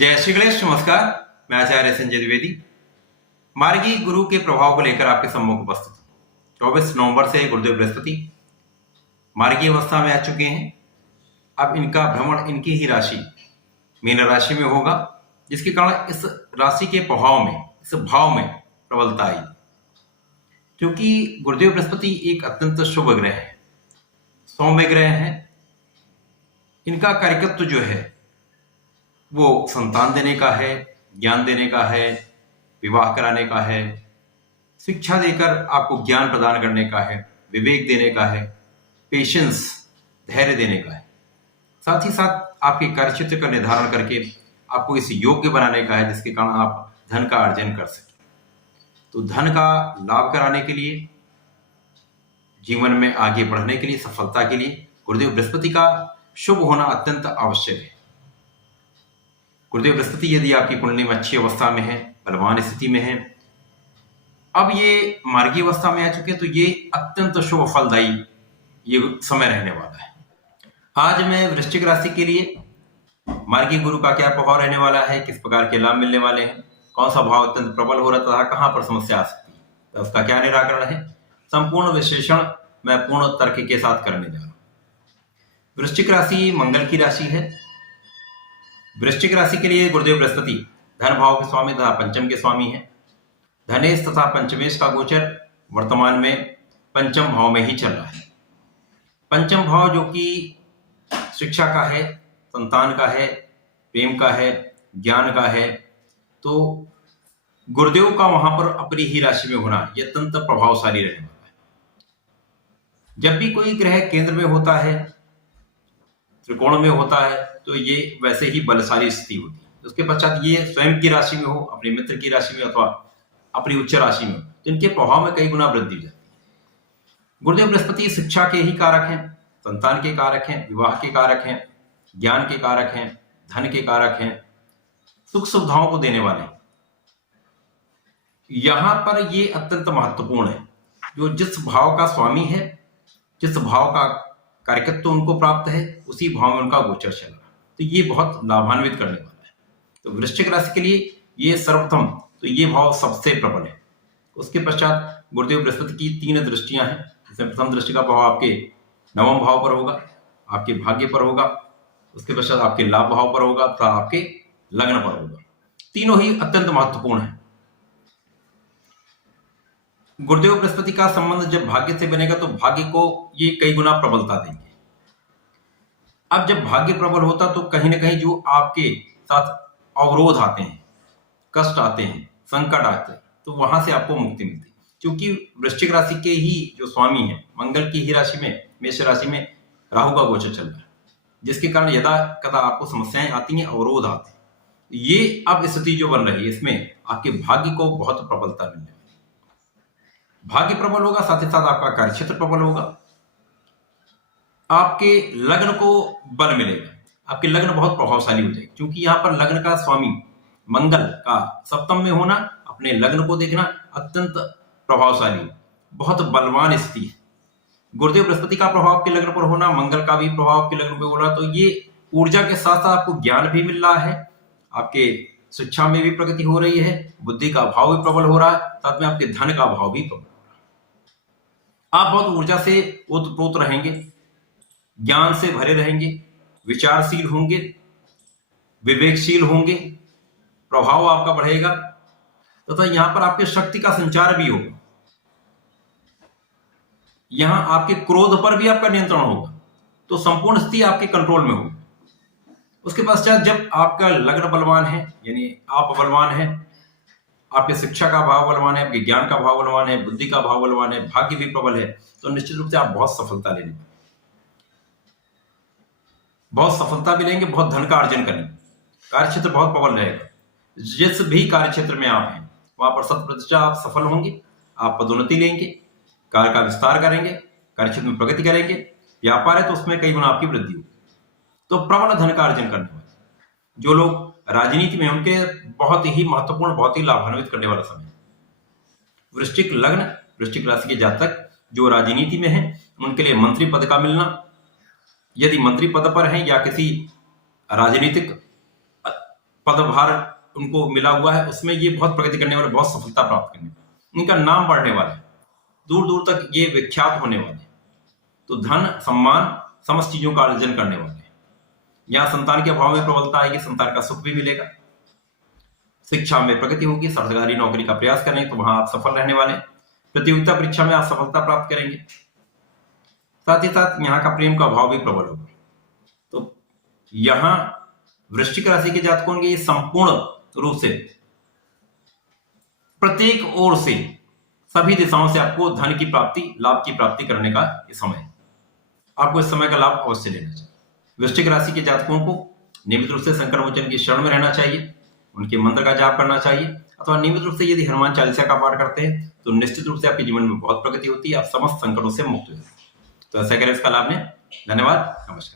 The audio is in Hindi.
जय श्री गणेश। नमस्कार, मैं आचार्य संजय द्विवेदी मार्गी गुरु के प्रभाव को लेकर आपके सम्मुख उपस्थित हूं। 24 नवंबर से गुरुदेव बृहस्पति मार्गी अवस्था में आ चुके हैं। अब इनका भ्रमण इनकी ही राशि मीन राशि में होगा, जिसके कारण इस राशि के प्रभाव में, इस भाव में प्रबलता आई। क्योंकि गुरुदेव बृहस्पति एक अत्यंत शुभ ग्रह है, सौम्य ग्रह है। इनका कार्यकत्व जो है वो संतान देने का है, ज्ञान देने का है, विवाह कराने का है, शिक्षा देकर आपको ज्ञान प्रदान करने का है, विवेक देने का है, पेशेंस, धैर्य देने का है। साथ ही साथ आपके कार्यक्षेत्र का निर्धारण करके आपको इस योग्य बनाने का है, जिसके कारण आप धन का अर्जन कर सकें। तो धन का लाभ कराने के लिए, जीवन में आगे बढ़ने के लिए, सफलता के लिए गुरुदेव बृहस्पति का शुभ होना अत्यंत आवश्यक है। गुरुदेव बृहस्पति यदि आपकी कुंडली में अच्छी अवस्था में है, बलवान स्थिति में है, अब ये मार्गी अवस्था में आ चुके, तो ये अत्यंत शुभ फलदायी ये समय रहने वाला है। आज मैं वृश्चिक राशि के लिए मार्गी गुरु का क्या प्रभाव रहने वाला है, किस प्रकार के लाभ मिलने वाले हैं, कौन सा भाव अत्यंत प्रबल हो रहा था, कहां पर समस्या आ सकती है, तो उसका क्या निराकरण है, संपूर्ण विश्लेषण मैं पूर्ण तर्क के साथ करने जा रहा हूं। वृश्चिक राशि मंगल की राशि है। वृश्चिक राशि के लिए गुरुदेव बृहस्पति धन भाव के स्वामी तथा पंचम के स्वामी हैं। धनेश तथा पंचमेश का गोचर वर्तमान में पंचम भाव में ही चल रहा है। पंचम भाव जो कि शिक्षा का है, संतान का है, प्रेम का है, ज्ञान का है, तो गुरुदेव का वहां पर अपनी ही राशि में होना यह अत्यंत प्रभावशाली रहने वाला है। जब भी कोई ग्रह केंद्र में होता है, त्रिकोण में होता है, तो ये वैसे ही बलशाली स्थिति होती है। उसके पश्चात ये स्वयं की राशि में हो, अपने मित्र की राशि में अथवा अपनी उच्च राशि में, तो इनके प्रभाव में कई गुना वृद्धि हो जाती है। गुरुदेव बृहस्पति शिक्षा के ही कारक हैं, संतान के कारक हैं, विवाह के कारक हैं, ज्ञान के कारक हैं, धन के कारक हैं, सुख सुविधाओं को देने वाले हैं। यहां पर ये अत्यंत महत्वपूर्ण है। जो जिस भाव का स्वामी है, जिस भाव का कार्यकत्व तो उनको प्राप्त है, उसी भाव में उनका गोचर चल रहा है, तो ये बहुत लाभान्वित करने वाला है। तो वृश्चिक राशि के लिए ये सर्वप्रथम तो ये भाव सबसे प्रबल है। उसके पश्चात गुरुदेव बृहस्पति की 3 दृष्टियां हैं, जिसमें प्रथम दृष्टि का प्रभाव आपके नवम भाव पर होगा, आपके भाग्य पर होगा, उसके पश्चात आपके लाभ भाव पर होगा तथा आपके लग्न पर होगा। तीनों ही अत्यंत महत्वपूर्ण है। गुरुदेव बृहस्पति का संबंध जब भाग्य से बनेगा तो भाग्य को ये कई गुना प्रबलता देंगे। अब जब भाग्य प्रबल होता तो कहीं ना कहीं जो आपके साथ अवरोध आते हैं, कष्ट आते हैं, संकट आते हैं, तो वहां से आपको मुक्ति मिलती है। क्योंकि वृश्चिक राशि के ही जो स्वामी है, मंगल की ही राशि में, मेष राशि में राहु का गोचर चल रहा है, जिसके कारण यदा कदा आपको समस्याएं आती हैं, अवरोध आते हैं। ये अब स्थिति जो बन रही है, इसमें आपके भाग्य को बहुत प्रबलता मिलने वाली है। भाग्य प्रबल होगा, साथ ही साथ आपका कार्यक्षेत्र प्रबल होगा, आपके लग्न को बल मिलेगा, आपके लग्न बहुत प्रभावशाली हो जाएगी। क्योंकि यहाँ पर लग्न का स्वामी मंगल का सप्तम में होना, अपने लग्न को देखना अत्यंत प्रभावशाली, बहुत बलवान स्थिति है। गुरुदेव बृहस्पति का प्रभाव आपके लग्न पर होना, मंगल का भी प्रभाव आपके लग्न पर हो रहा, तो ये ऊर्जा के साथ साथ आपको ज्ञान भी मिल रहा है, आपके शिक्षा में भी प्रगति हो रही है, बुद्धि का भाव भी प्रबल हो रहा है, साथ में आपके धन का भाव भी प्रबल। आप बहुत ऊर्जा से ओतप्रोत रहेंगे, ज्ञान से भरे रहेंगे, विचारशील होंगे, विवेकशील होंगे, प्रभाव आपका बढ़ेगा तथा यहां पर आपकी शक्ति का संचार भी होगा। यहां आपके क्रोध पर भी आपका नियंत्रण होगा, तो संपूर्ण स्थिति आपके कंट्रोल में होगी। उसके पश्चात जब आपका लग्न बलवान है, यानी आप बलवान है, आपके शिक्षा का भाव बलवान है, आपके ज्ञान का भाव बलवान है, बुद्धि का भाव बलवान है, भाग्य भी प्रबल है, तो निश्चित रूप से आप बहुत सफलता लेंगे, बहुत सफलता भी लेंगे, बहुत धन का अर्जन करेंगे। कार्यक्षेत्र बहुत प्रबल रहेगा। जिस भी कार्यक्षेत्र में आप हैं वहां पर 100% आप सफल होंगे, आप पदोन्नति लेंगे, कार्य का विस्तार करेंगे, कार्यक्षेत्र में प्रगति करेंगे। व्यापार है तो उसमें कई गुना आपकी वृद्धि होगी, तो प्रबल धन का अर्जन करने वाले जो लोग राजनीति में, उनके बहुत ही महत्वपूर्ण, बहुत ही लाभान्वित करने वाला समय। वृश्चिक लग्न, वृश्चिक राशि के जातक जो राजनीति में है, उनके लिए मंत्री पद का मिलना, यदि मंत्री पद पर हैं या किसी राजनीतिक पदभार उनको मिला हुआ है, उसमें ये बहुत प्रगति करने वाले, बहुत सफलता प्राप्त करने वाले, इनका नाम बढ़ने वाला है, दूर दूर तक ये विख्यात होने वाले। तो धन सम्मान समस्त चीजों का अर्जन करने वाले। यहाँ संतान के अभाव में प्रबलता आएगी, संतान का सुख भी मिलेगा, शिक्षा में प्रगति होगी, सरकारी नौकरी का प्रयास करेंगे तो वहां आप सफल रहने वाले, प्रतियोगिता परीक्षा में आप सफलता प्राप्त करेंगे। साथ ही साथ यहाँ का प्रेम का अभाव भी प्रबल होगा। तो यहाँ वृश्चिक राशि के जातकों के संपूर्ण रूप से प्रत्येक ओर से सभी दिशाओं से आपको धन की प्राप्ति, लाभ की प्राप्ति करने का ये समय है। आपको इस समय का लाभ अवश्य लेना चाहिए। वृश्चिक राशि के जातकों को नियमित रूप से शंकर मोचन की शरण में रहना चाहिए, उनके मंत्र का जाप करना चाहिए, अथवा नियमित रूप से यदि हनुमान चालीसा का पाठ करते हैं तो निश्चित रूप से आपके जीवन में बहुत प्रगति होती है, आप समस्त संकटों से मुक्त हो जाते हैं। तो ऐसा करें इसका लाभ लें। धन्यवाद, नमस्कार।